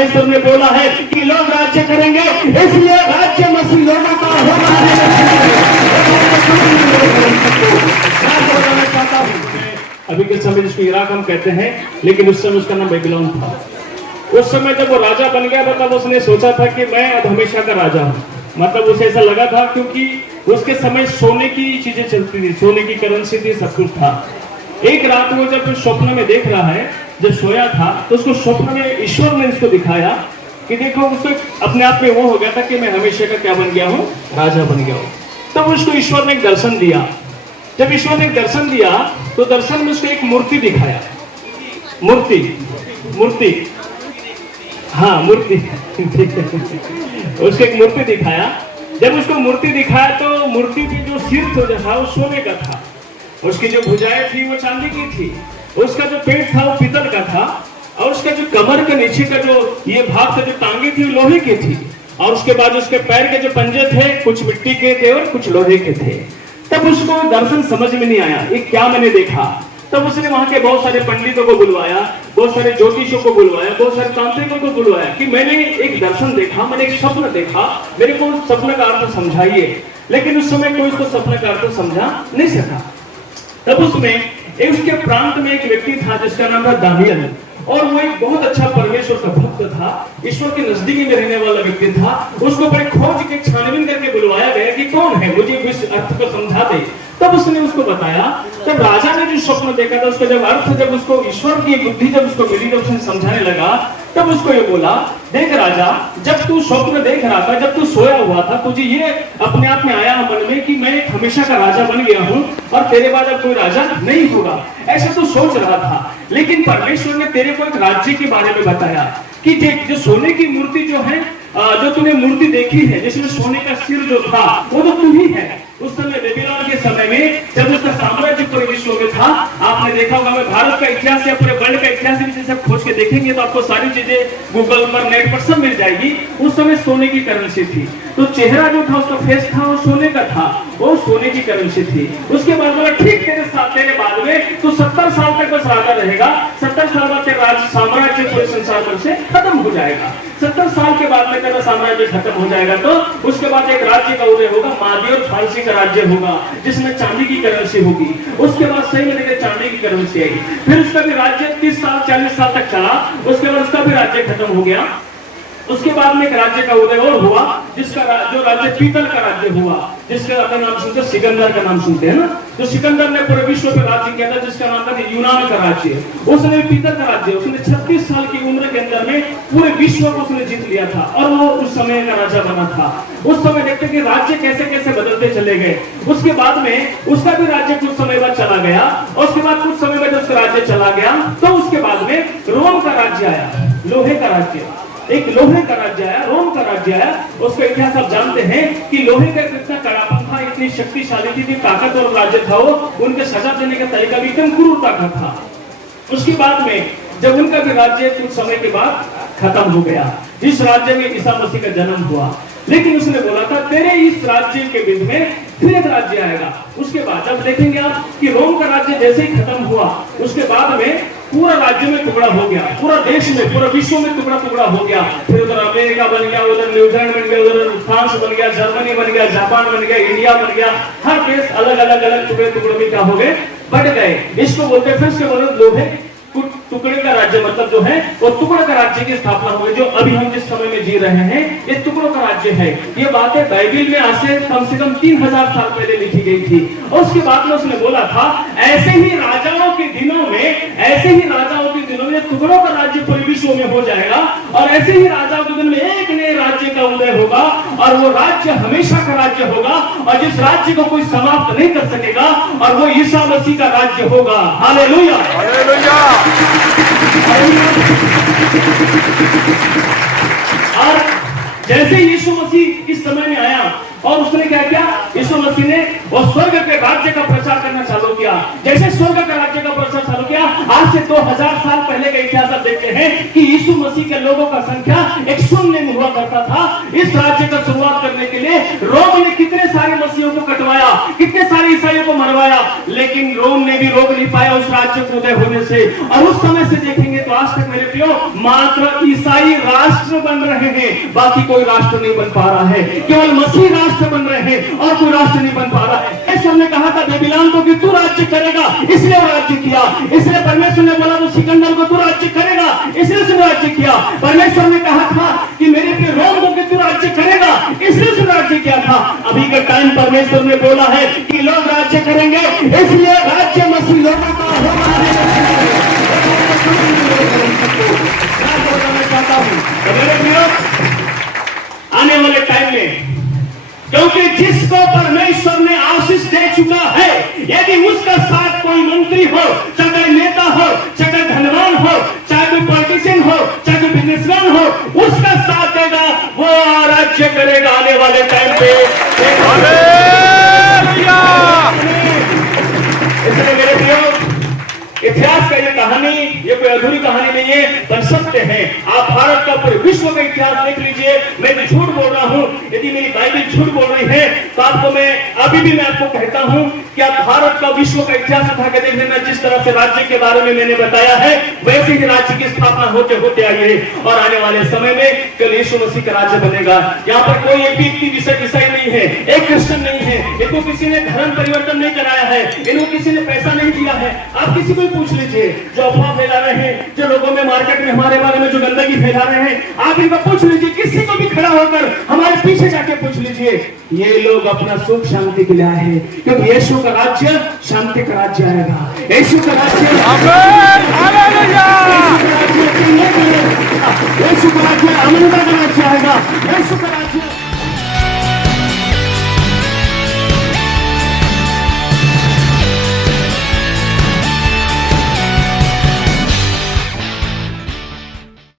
परमेश्वर ने बोला है कि लोग राज्य करेंगे, इसलिए राज्य मसीह लोगों का होना चाहता हूँ। अभी के समय जिसको इराक हम कहते हैं, लेकिन उस समय उसका नाम बेबीलोन था। उस समय जब वो राजा बन गया था तब उसने सोचा था कि मैं अब हमेशा का राजा हूँ। मतलब उसे ऐसा लगा था, क्योंकि उसके समय सोने की चीजें चलती थी, सोने की करेंसी थी, सब कुछ था। एक रात वो जब स्वप्न में देख रहा है, जब सोया था तो उसको स्वप्न में ईश्वर ने इसको दिखाया कि देखो, उसको अपने आप में वो हो गया था कि मैं हमेशा का क्या बन गया हूँ, राजा बन गया हूँ। तब उसको ईश्वर ने एक दर्शन दिया। जब ईश्वर ने एक दर्शन दिया तो दर्शन में उसको एक मूर्ति दिखाया। मूर्ति हाँ, मूर्ति उसको एक मूर्ति दिखाया। जब उसको मूर्ति दिखाया तो मूर्ति की जो सिर था वो सोने का था, उसकी जो भुजाएं थी वो चांदी की थी, उसका जो पेट था वो पीतल का था, और उसका जो कमर के नीचे का जो ये भाग था, जो टांगे थी, लोहे की थी, और उसके बाद उसके पैर के जो पंजे थे कुछ मिट्टी के थे और कुछ लोहे के थे। तब उसको दर्शन समझ में नहीं आया, ये क्या मैंने देखा। तब उसने वहां के बहुत सारे पंडितों को बुलवाया, बहुत सारे ज्योतिषों को बुलवाया, बहुत सारे तांत्रिकों को बुलवाया कि मैंने एक दर्शन देखा, मैंने एक स्वप्न देखा, मेरे को सपने का अर्थ समझाइए। लेकिन उस समय कोई उसको सपने का अर्थ समझा नहीं सका। तब उसमें उसके प्रांत में एक व्यक्ति था जिसका नाम था दानियल, और वो एक बहुत अच्छा परमेश्वर का भक्त था, ईश्वर के नजदीकी में रहने वाला व्यक्ति था। उसको बड़े खोज के छानबीन करके बुलवाया गया कि कौन है, मुझे इस अर्थ को समझा दे। तब उसने उसको बताया। तब राजा ने जो स्वप्न देखा था उसका जब अर्थ, जब उसको ईश्वर की बुद्धि जब उसको मिली, जब उसने समझाने लगा, तब उसको ये बोला, देख राजा, जब तू स्वप्न देख रहा था, जब तू सोया हुआ था, तुझे ये अपने आप में आया मन में कि मैं एक हमेशा का राजा बन गया हूँ और तेरे बाद अब कोई राजा नहीं होगा, ऐसा तू सोच रहा था। लेकिन परमेश्वर ने तेरे को एक राज्य के बारे में बताया कि जो सोने की मूर्ति जो है, जो तूने मूर्ति देखी है जिसमें सोने का सिर जो था, वो तो तू ही है। उस समय बेबीलोन के समय में जब उसका साम्राज्य पूरे विश्व में था, आपने देखा होगा, मैं भारत का इतिहास या पूरे वर्ल्ड का इतिहास जैसे खोज के देखेंगे तो आपको सारी चीजें गूगल पर, नेट पर सब मिल जाएगी। उस समय सोने की करेंसी थी, तो चेहरा जो था, उसका फेस था, वो सोने का था, वो सोने की करेंसी थी। उसके बाद बोला, ठीक तेरे बाद में तो 70 साल तक बस राजा रहेगा, 70 साल बाद तेरा साम्राज्य पूरे संसार पर से खत्म हो जाएगा। 70 साल के बाद में तेरा साम्राज्य खत्म हो जाएगा, तो उसके बाद एक राज्य का उदय होगा, मादी और फारसी का राज्य होगा, जिसमें चांदी की करेंसी होगी। उसके बाद सही में चांदी की करेंसी आई। फिर उसका भी राज्य 30 साल 40 साल तक चला, उसके बाद उसका भी राज्य खत्म हो गया। उसके बाद में एक राज्य का उदय और हुआ, जिसका जो राज्य पीतल का राज्य हुआ, जिसका अपना नाम सुनते, सिकंदर का नाम सुनते हैं ना। जो सिकंदर ने पूरे विश्व पर राज्य किया था, जिसका नाम था यूनान का राज्य। उसने पीतल का राज्य, उसने 36 साल की उम्र के अंदर में पूरे विश्व को उसने जीत लिया था, और वो उस समय का राजा बना था। उस समय देखते कि राज्य कैसे कैसे बदलते चले गए। उसके बाद में उसका भी राज्य कुछ समय बाद चला गया, और उसके बाद कुछ समय बाद उसका राज्य चला गया, तो उसके बाद में रोम का राज्य आया, लोहे का राज्य। एक लोहे का राज्य आया, रोम का राज्य आया। उसका इतिहास आप जानते हैं कि लोहे का कितना कड़ापन था, इतनी शक्तिशाली थी, ताकत और राज्य था वो, उनके सजा देने का तरीका भी एकदम क्रूरता का था। उसके बाद में जब उनका भी राज्य कुछ समय के बाद खत्म हो गया, इस राज्य में ईसा मसीह का जन्म हुआ। लेकिन उसने बोला था, तेरे इस राज्य के बीच में फिर एक राज्य आएगा। उसके बाद जब देखेंगे आप कि रोम का राज्य जैसे ही खत्म हुआ, उसके बाद में पूरा राज्य में टुकड़ा हो गया, पूरा देश में, पूरा विश्व में टुकड़ा टुकड़ा हो गया। फिर उधर अमेरिका बन गया, उधर न्यूजीलैंड बन गया, उधर फ्रांस बन गया, जर्मनी बन गया, जापान बन गया, इंडिया बन गया। हर देश अलग अलग अलग टुकड़े टुकड़े में क्या हो गए, बढ़ गए। इसको बोलते हैं, फिर से बोलते लोहे टुकड़े का राज्य, मतलब जो है वो टुकड़ों का राज्य की स्थापना हुई। जो अभी हम जिस समय में जी रहे हैं, ये टुकड़ों का राज्य है। ये बातें बाइबल में आज से कम 3000 साल पहले लिखी गई थी। और उसके बाद में उसने बोला था, ऐसे ही राजाओं के दिनों में टुकड़ों का राज्य पूरे विश्व में हो जाएगा, और ऐसे ही राजाओं के दिन में एक नए राज्य का उदय होगा, और वो राज्य हमेशा का राज्य होगा, और जिस राज्य को कोई समाप्त नहीं कर सकेगा, और वो ईसा मसीह का राज्य होगा। Hallelujah, hallelujah. और जैसे यीशु मसीह इस समय में आया, और उसने क्या किया, यीशु मसीह ने वो स्वर्ग के राज्य का प्रचार करना चालू किया। जैसे स्वर्ग का राज्य का प्रचार चालू किया, आज से 2000 साल पहले का इतिहास आप देखते हैं कि यीशु मसीह के लोगों का संख्या एक शून्य में हुआ करता था। इस राज्य का शुरुआत करने के लिए रोम ने कितने सारे मसीहों को कटवाया, कितने सारे ईसाइयों को मरवाया, लेकिन रोम ने भी रोक नहीं पाया उस राज्य को उदय होने से। और उस समय से देखेंगे तो आज तक मेरे प्रियो मात्र ईसाई राष्ट्र बन रहे हैं, बाकी कोई राष्ट्र नहीं बन पा रहा है। केवल मसीह राष्ट्र बन रहे हैं और कोई राष्ट्र नहीं बन पा रहा है। ऐसे हमने कहा था बेबीलोन को कि तू राज्य करेगा, इसलिए वो राज्य किया। इसलिए परमेश्वर ने बोला तो सिकंदर को तू राज्य करेगा, इसलिए उसने राज्य किया। परमेश्वर ने कहा था कि मेरे प्रिय रोम को कि तू राज्य करेगा, इसलिए उसने राज्य किया था। अभी का टाइम परमेश्वर ने बोला है कि लोग राज्य करेंगे, इसलिए राज्य मसीह लोगों का होना चाहता हूं। तो मेरे प्रियो आने वाले टाइम में, क्योंकि जिसको परमेश्वर ने आशीष दे चुका है, यदि उसका साथ कोई मंत्री हो, चाहे नेता हो, चाहे धनवान हो, चाहे कोई पॉलिटिशियन हो, चाहे कोई बिजनेसमैन हो, उसका साथ देगा, वो राज्य करेगा आने वाले टाइम पे। इसलिए मेरे प्रियो इतिहास का ये कहानी, ये कोई अधूरी कहानी नहीं है, पर सत्य है। आप भारत का पूरे विश्व का इतिहास देख लीजिए। मैं भी झूठ बोल रहा हूं, यदि मेरी बाइबल झूठ बोल रही है तो आपको मैं अभी भी आपको कहता हूं कि आप भारत का विश्व का इतिहास उठा के देख लेना। जिस तरह से राज्य के बारे में मैंने बताया है, वैसे ही राज्य की स्थापना होते होते आई है। और आने वाले समय में कल यीशु मसीह का राज्य बनेगा। यहाँ पर कोई एक भी विषय नहीं है, एक क्रिश्चियन नहीं है, इनको किसी ने धर्म परिवर्तन नहीं कराया है, इनको किसी ने पैसा नहीं दिया है। आप किसी को पूछ लीजिए जो अफवाह फैला रहे हैं, जो लोगों में मार्केट में हमारे बारे में जो गंदगी फैला रहे हैं, आप इनको पूछ लीजिए, किसी को भी खड़ा होकर हमारे पीछे जाके पूछ लीजिए, ये लोग अपना सुख शांति के लिए आए हैं, क्योंकि यीशु का राज्य शांति का राज्य आएगा। यीशु का राज्य यीशु का राज्य अमनता का राज्य आएगा। यीशु का राज्य